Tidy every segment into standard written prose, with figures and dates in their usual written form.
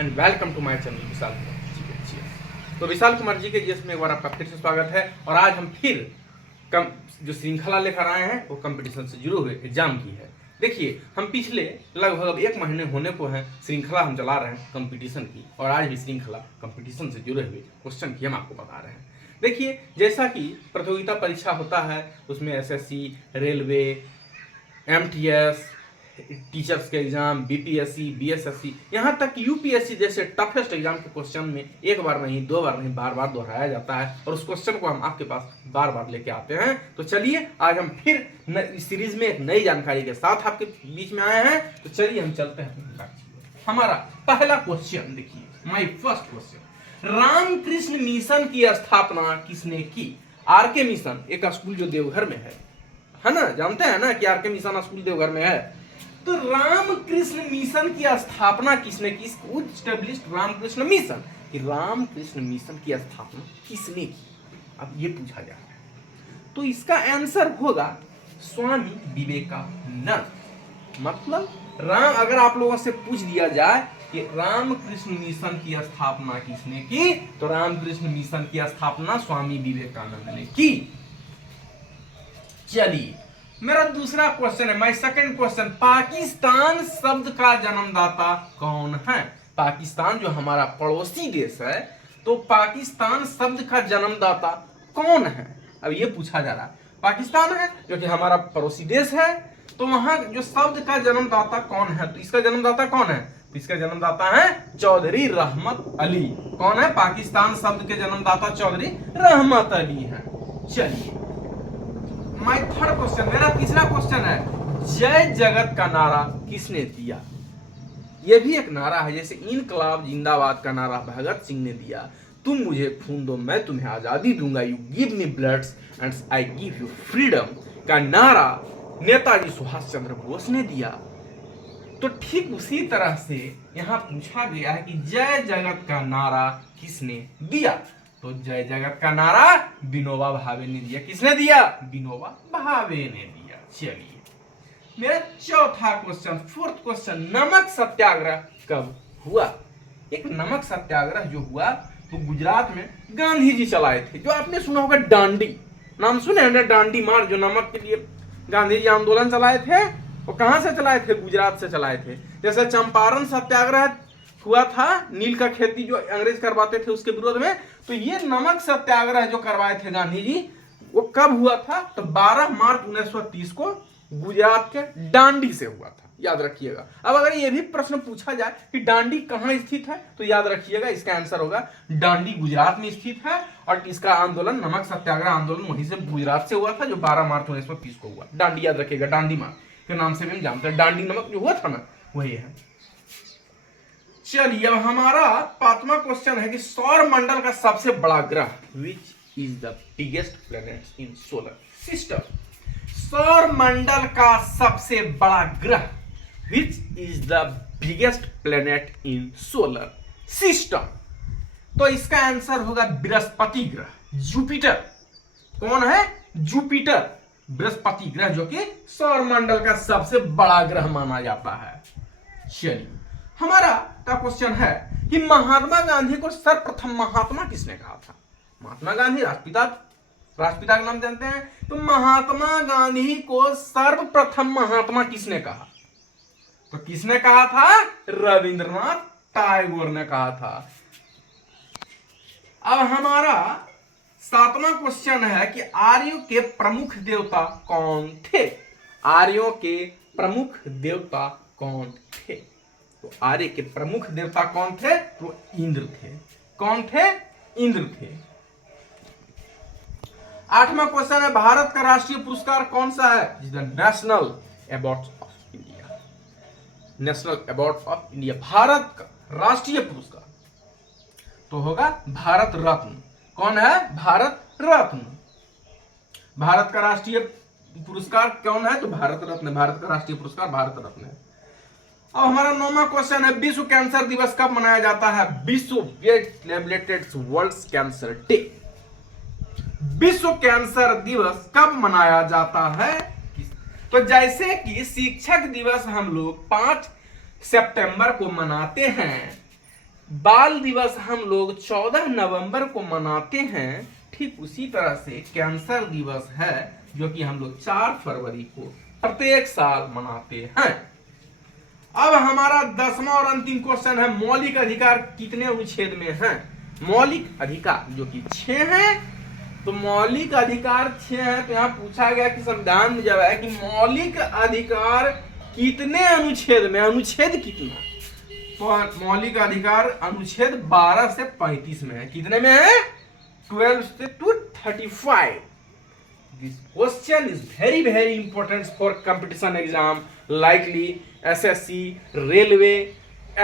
And welcome to my channel Vishal Kumar ji के GS. तो विशाल कुमार जी के जीएस में एक बार आपका फिर से स्वागत है। और आज हम फिर जो श्रृंखला लेकर आए हैं वो कंपटीशन से जुड़े हुए एग्जाम की है। देखिए, हम पिछले लगभग 1 महीने होने को है श्रृंखला हम चला रहे हैं कंपटीशन की, और आज भी श्रृंखला कंपटीशन से जुड़े हुए क्वेश्चन की हम आपको बता रहे हैं। देखिए, जैसा कि प्रतियोगिता परीक्षा होता है उसमें एसएससी, रेलवे, एमटीएस, टीचर्स के एग्जाम, बीपीएससी, बीएसएससी, यहाँ तक यूपीएससी जैसे टफेस्ट एग्जाम के क्वेश्चन में एक बार नहीं, 2 बार नहीं, बार बार दोहराया जाता है और उस क्वेश्चन को हम आपके पास बार बार लेके आते हैं। तो चलिए, आज हम फिर इस सीरीज में एक नई जानकारी के साथ आपके बीच में आए हैं। तो चलिए हम चलते हैं। हमारा पहला क्वेश्चन देखिए, my first question, Ramakrishna mission की स्थापना किसने की? आरके मिशन एक स्कूल जो देवघर में है ना, जानते हैं ना कि आरके मिशन स्कूल देवघर में है। तो रामकृष्ण मिशन की स्थापना किसने की? एस्टैब्लिश्ड रामकृष्ण मिशन, कि रामकृष्ण मिशन की स्थापना किसने की, अब ये पूछा जा रहा है। तो इसका आंसर होगा स्वामी विवेकानंद। मतलब अगर आप लोगों से पूछ दिया जाए कि रामकृष्ण मिशन की स्थापना किसने की, तो रामकृष्ण मिशन की स्थापना स्वामी विवेकानंद ने की। चलिए, मेरा दूसरा क्वेश्चन है, माय सेकंड क्वेश्चन, पाकिस्तान शब्द का जन्मदाता कौन है? पाकिस्तान जो हमारा पड़ोसी देश है, तो पाकिस्तान शब्द का जन्मदाता कौन है? अब ये पूछा जा रहा है। पाकिस्तान है जो कि हमारा पड़ोसी देश है, तो वहां जो शब्द का जन्मदाता कौन है? तो इसका जन्मदाता कौन है? तो इसका जन्मदाता है चौधरी रहमत अली। कौन है? पाकिस्तान शब्द के जन्मदाता चौधरी रहमत अली है। चलिए, माय थर्ड क्वेश्चन, मेरा तीसरा क्वेश्चन है, जय जगत का नारा किसने दिया? यह भी एक नारा है, जैसे इनकलाब जिंदाबाद का नारा भगत सिंह ने दिया, तुम मुझे खून दो मैं तुम्हें आजादी दूंगा, you give me blood and I give you freedom का नारा नेताजी सुभाष चंद्र बोस ने दिया। तो ठीक उसी तरह से यहाँ पूछा गया है कि जय जगत का नारा किसने दिया? तो जय जगत का नारा विनोबा भावे ने दिया। किसने दिया? विनोबा भावे ने दिया। चलिए, मेरा चौथा क्वेश्चन, फोर्थ क्वेश्चन, नमक सत्याग्रह कब हुआ? एक नमक सत्याग्रह जो हुआ तो गुजरात में गांधी जी चलाए थे, जो आपने सुना होगा दांडी, नाम सुने हैं ना, दांडी मार्च, जो नमक के लिए गांधी जी आंदोलन चलाए थे। वो कहां से चलाए थे? गुजरात से चलाए थे। जैसे चंपारण सत्याग्रह हुआ था, नील का खेती जो अंग्रेज करवाते थे उसके विरोध में, तो ये नमक सत्याग्रह जो करवाए थे गांधी जी, वो कब हुआ था? तो 12 मार्च 1930 को गुजरात के दांडी से हुआ था, याद रखिएगा। अब अगर ये भी प्रश्न पूछा जाए कि दांडी कहां स्थित है, तो याद रखिएगा इसका आंसर होगा दांडी गुजरात में स्थित है, और इसका आंदोलन, नमक सत्याग्रह आंदोलन वहीं से गुजरात से हुआ था, जो 12 मार्च 1930 को हुआ। दांडी याद रखिएगा, दांडी मार्च के नाम से भी हम जानते हैं, दांडी नमक जो हुआ था ना, वही है। चलिए, अब हमारा 5वां क्वेश्चन है कि सौर मंडल का सबसे बड़ा ग्रह, which is the biggest planet in solar system? सौर मंडल का सबसे बड़ा ग्रह, which is the biggest planet in solar system? तो इसका आंसर होगा बृहस्पति ग्रह, जुपिटर। कौन है? जुपिटर, बृहस्पति ग्रह, जो कि सौर मंडल का सबसे बड़ा ग्रह माना जाता है। चलिए, हमारा का क्वेश्चन है कि महात्मा गांधी को सर्वप्रथम महात्मा किसने कहा था? महात्मा गांधी राष्ट्रपिता का नाम जानते हैं, तो महात्मा गांधी को सर्वप्रथम महात्मा किसने कहा? तो किसने कहा था? रविंद्रनाथ टैगोर ने कहा था। अब हमारा 7वां क्वेश्चन है कि आर्यों के प्रमुख देवता कौन थे? आर्यों के प्रमुख देवता कौन थे? तो आर्य के प्रमुख देवता कौन थे? तो इंद्र थे। कौन थे? इंद्र थे। 8वां क्वेश्चन है, भारत का राष्ट्रीय पुरस्कार कौन सा है? National award of India. National award of India, Bharat का राष्ट्रीय पुरस्कार तो होगा भारत रत्न। कौन है? भारत रत्न। भारत का राष्ट्रीय पुरस्कार कौन है? तो भारत रत्न। भारत का राष्ट्रीय पुरस्कार भारत रत्न है। अब हमारा 9वां क्वेश्चन है, विश्व कैंसर दिवस कब मनाया जाता है? विश्व सेलिब्रेटेड वर्ल्ड कैंसर डे। विश्व कैंसर दिवस कब मनाया जाता है? तो जैसे कि शिक्षक दिवस हम लोग 5 सितंबर को मनाते हैं, बाल दिवस हम लोग 14 नवंबर को मनाते हैं, ठीक उसी तरह से कैंसर दिवस है जो कि हम लोग 4 फरवरी को प्रत्येक साल मनाते हैं। अब हमारा 10वां और अंतिम क्वेश्चन है, मौलिक अधिकार कितने अनुच्छेद में हैं? मौलिक अधिकार जो कि 6 हैं। तो मौलिक अधिकार 6 है, तो यहाँ पूछा गया कि संविधान में जब है कि मौलिक अधिकार कितने अनुच्छेद में, अनुच्छेद कितना? तो मौलिक अधिकार अनुच्छेद 12 से 35 में है। कितने में है? 12 से to 35। This question is very very important for competition exam likely SSC, Railway,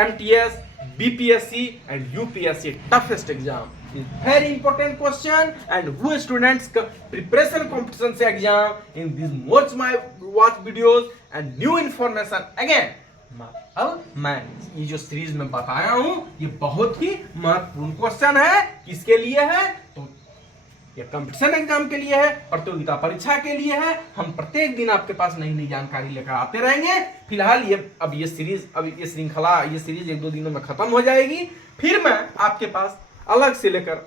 MTS, BPSC and UPSC toughest exam. Is very important question and who students preparation competition से exam in this watch videos and new information again. अब मैं ये जो series में बताया हूं ये बहुत ही महत्वपूर्ण क्वेश्चन है। किसके लिए है? तो ये कंपटीशन एग्जाम के लिए है, प्रतियोगिता परीक्षा के लिए है। हम प्रत्येक दिन आपके पास नई नई जानकारी लेकर आते रहेंगे। फिलहाल ये सीरीज, अब ये श्रृंखला, ये सीरीज 1-2 दिनों में खत्म हो जाएगी। फिर मैं आपके पास अलग से लेकर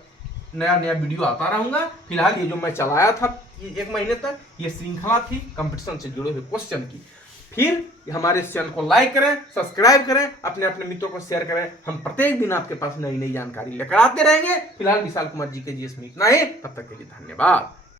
नया नया वीडियो आता रहूंगा। फिलहाल ये जो मैं चलाया था 1 महीने तक, ये श्रृंखला थी कंपटीशन से जुड़े हुए क्वेश्चन की। फिर हमारे चैनल को लाइक करें, सब्सक्राइब करें, अपने अपने मित्रों को शेयर करें। हम प्रत्येक दिन आपके पास नई नई जानकारी लेकर आते रहेंगे। फिलहाल विशाल कुमार जी के जीएस में इतना ही। तब तक के लिए धन्यवाद।